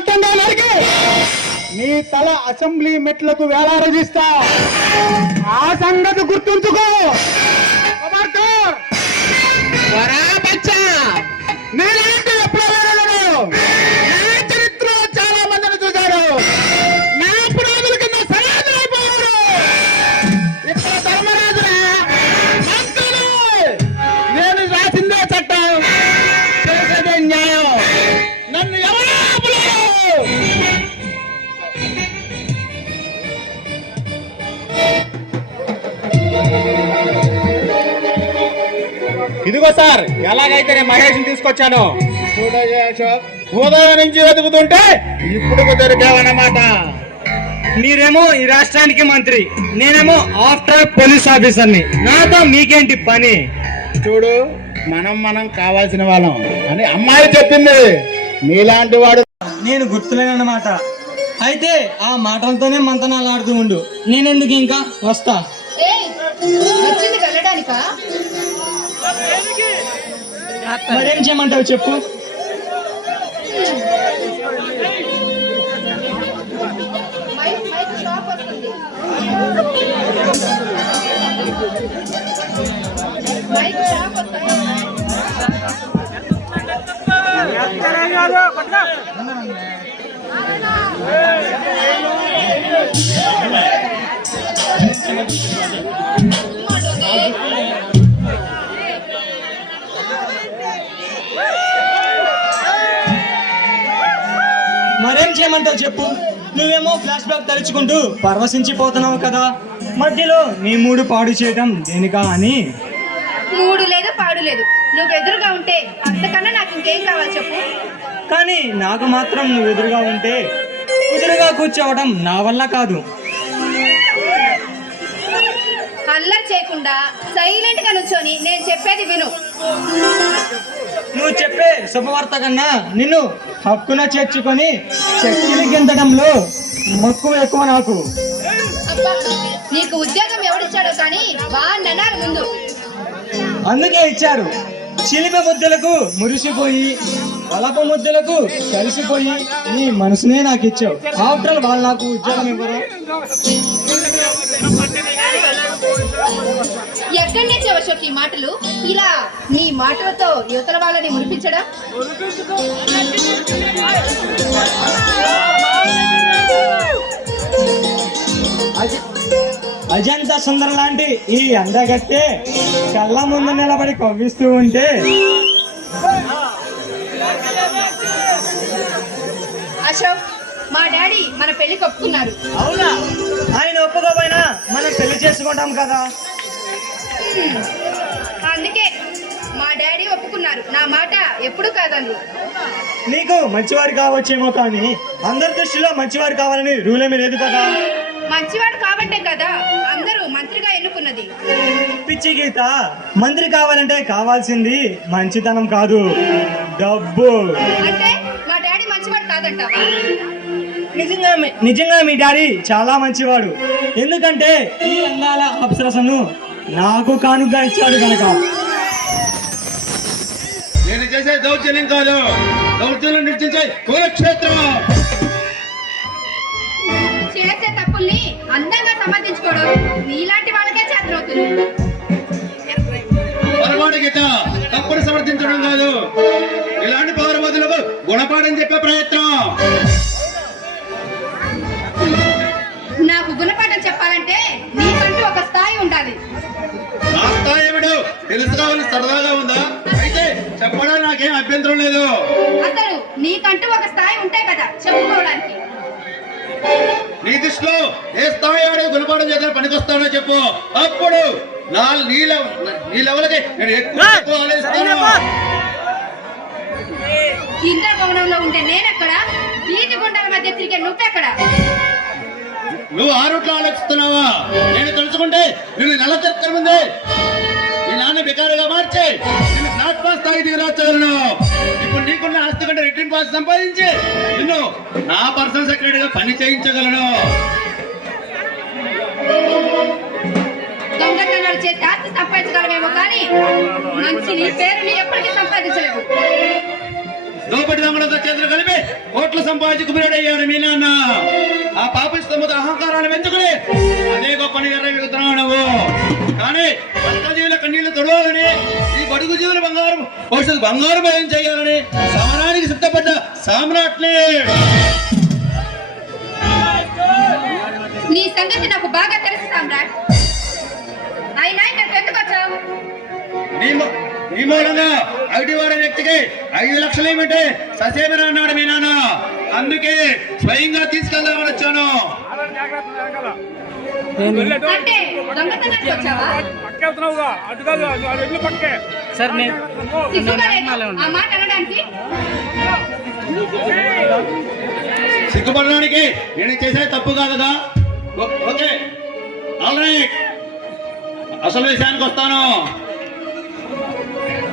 అడ్డంగా నరికి నీ తల అసెంబ్లీ మెట్లకు వేలాడదీస్తా ఆ సంగతి గుర్తుంచుకో ఖబర్దార్! వరా బచ్చా! నీలాంటి ఇదిగో సార్ ఎలాగైతే నేను మహేష్ తీసుకొచ్చాను ఉదయం నుంచి వెతుకుతుంటే ఇప్పుడు దొరికావన్నమాట. మీరేమో ఈ రాష్ట్రానికి మంత్రి నేనేమో ఆఫ్టర్ పోలీస్ ఆఫీసర్ని. నాతో మీకేంటి పని? చూడు మనం మనం కావాల్సిన వాళ్ళం అని అమ్మాయి చెప్పింది. నీలాంటి వాడు నేను గుర్తులేనన్నమాట. అయితే ఆ మాటలతోనే మంతనాలు ఆడుతూ ఉండు. నేనెందుకు ఇంకా వస్తా? వెళ్ళడానికా? మరేం చేయమంటావు చెప్పు Thank you. మరేం చేయమంటావు చెప్పు? నువ్వేమో ఫ్లాష్ బ్యాక్ తలుచుకుంటూ పరవశించిపోతున్నావు కదా. మధ్యలో నీ మూడు పాడు చేయటం దేనికా అని? మూడు లేదు పాడు లేదు. నువ్వు ఎదురుగా ఉంటే అంతకన్నా నాకు ఇంకేం కావాలి చెప్పు? కానీ నాకు మాత్రం నువ్వు ఎదురుగా ఉంటే ఎదురుగా కూర్చోవడం నా వల్ల కాదు. చేయకుండా సైలెంట్గా నుంచొని నేను చెప్పేది విను. నువ్వు చెప్పే శుభవార్త కన్నా నిన్ను హక్కున చేర్చుకొని శక్తిని గిందడంలో మక్కువ ఎక్కువ నాకు. నీకు ఉద్యోగం ఎవడిచ్చాడో కానీ బాగా ముందు. అందుకే ఇచ్చారు. చిలిప ముద్దలకు మురిసిపోయి వలప ముద్దలకు కలిసిపోయి నీ మనసునే నాకు ఇచ్చావు. ఆఫ్టర్ వాళ్ళు నాకు ఉద్యోగం ఇవ్వరు? ఎక్కడి నుంచి అశోక్ ఈ మాటలు? ఇలా నీ మాటలతో యువతల వాళ్ళని మురిపించడం? అజ- అజంతా సుందర లాంటి ఈ అందగత్తే కళ్ళ ముందు నిలబడి కవ్విస్తూ ఉంటే. అశోక్ మా డాడీ మన పెళ్ళికి ఒప్పుకున్నారు అవునా? ఆయన ఒప్పుకోపోయినా మనం పెళ్ళి చేసుకుంటాం కదా. అందుకే మా డాడీ ఒప్పుకున్నారు. నా మాట ఎప్పుడు కాదండ్రు నీకు మంచివారు కావచ్చేమో కానీ అందరి దృష్టిలో మంచివారు కావాలని రూల్ ఏమీ లేదు కదా. మంచివాడు కాబట్టే కదా అందరూ మంత్రిగా ఎన్నుకున్నది. పిచ్చి గీత మంత్రి కావాలంటే కావాల్సింది మంచితనం కాదు డబ్బు. అంటే మా డాడీ మంచివాడు కాదంటావా? నిజంగా మీ- నిజంగా మీ డాడీ చాలా మంచివాడు. ఎందుకంటే ఈ అందాల అప్సరసను నాకు కానుగా ఇచ్చాడు కనుక నేను చేసే దౌర్జన్యం కాదు. దౌర్జన్యం నిర్చించే కురుక్షేత్రం. చేసే సమర్థించుకోవడం నీలాంటి వాళ్ళకే చేతనవుతుంది పొరపాటు గీత తప్పును సమర్థించడం కాదు. ఇలాంటి పౌరవతులకు గుణపాఠం చెప్పే ప్రయత్నం. నాకు గుణపాఠం చెప్పాలంటే నీకంటూ ఒక స్థాయి ఉండాలి. నా స్థాయి ఏమిటో తెలుసుకోవాలని సరదాగా ఉందా? అయితే చెప్పడానికి నాకేం అభ్యంతరం లేదు. అసలు నీకంటూ ఒక స్థాయి ఉంటే కదా చెప్పుకోవడానికి. నీ దృష్టిలో ఏ స్థాయి ఆడే గుణపాఠం చేద్దాం పనికొస్తాడో చెప్పు. అప్పుడు నా నీ నీ లెవెల్కి నేను ఎక్కువ ఆలోచిస్తాను. ఇంద్రభవనంలో ఉండే నేనెక్కడ? వీధి గుండెల మధ్య తిరిగే నువ్వెక్కడ? నువ్వు ఆ రూట్లో ఆలోచిస్తున్నావా? నేను తెలుసుకుంటే నిన్ను నెల తిరగల ముందే. నీ నాన్న బికారుగా మార్చి. నిన్ను ప్లాట్ఫామ్ స్థాయి దిగరాచగలను ఇప్పుడు నీకున్న ఆస్తి కంటే రిటర్న్ పాస్ సంపాదించి. నిన్ను నా పర్సనల్ సెక్రటరీగా పని చేయించగలను. దొంగతనాలు చేసి ఆస్తి సంపాదించగలమేమో కానీ మంచి నీ పేరుని ఎప్పటికీ సంపాదించలేవు. లోపటి దొంగలతో చేతులు కలిపి కోట్లు సంపాదించి కుబిరుడయ్యాడు మీ నాన్న. ఆ పాపిస్తముతో అహంకారాన్ని పెంచుకుని అదే గొప్ప ఎర్రవిగుతున్నావు నువ్వు. కానీ కష్టజీవుల కన్నీళ్ళు తొడవాలని ఈ బడుగు జీవుల బంగారం భవిష్యత్తు బంగారు భయం చేయాలని సమరానికి సిద్ధపడ్డ సామ్రాట్లే నీ సంగతి నాకు బాగా తెలుసు సామ్రాట్. అయినా ఇక్కడికి ఎందుకు వచ్చావు? నీ మూ- నీ మూలంగా ఐటీ వాడే వ్యక్తికి ఐదు లక్షలు ఏమిటి? ససేమని అన్నాడు మీ నాన్న. అందుకే స్వయంగా తీసుకెళ్దామని వచ్చాను. అంటే దొంగతనానికి వచ్చావా? పక్కెళ్తున్నావుగా అటు కాదు పక్కే. సార్ నేను సిగ్గుపడడానికి నేను చేసే తప్పు కాదుగా ఓకే. All right. అసలు విషయానికి వస్తాను.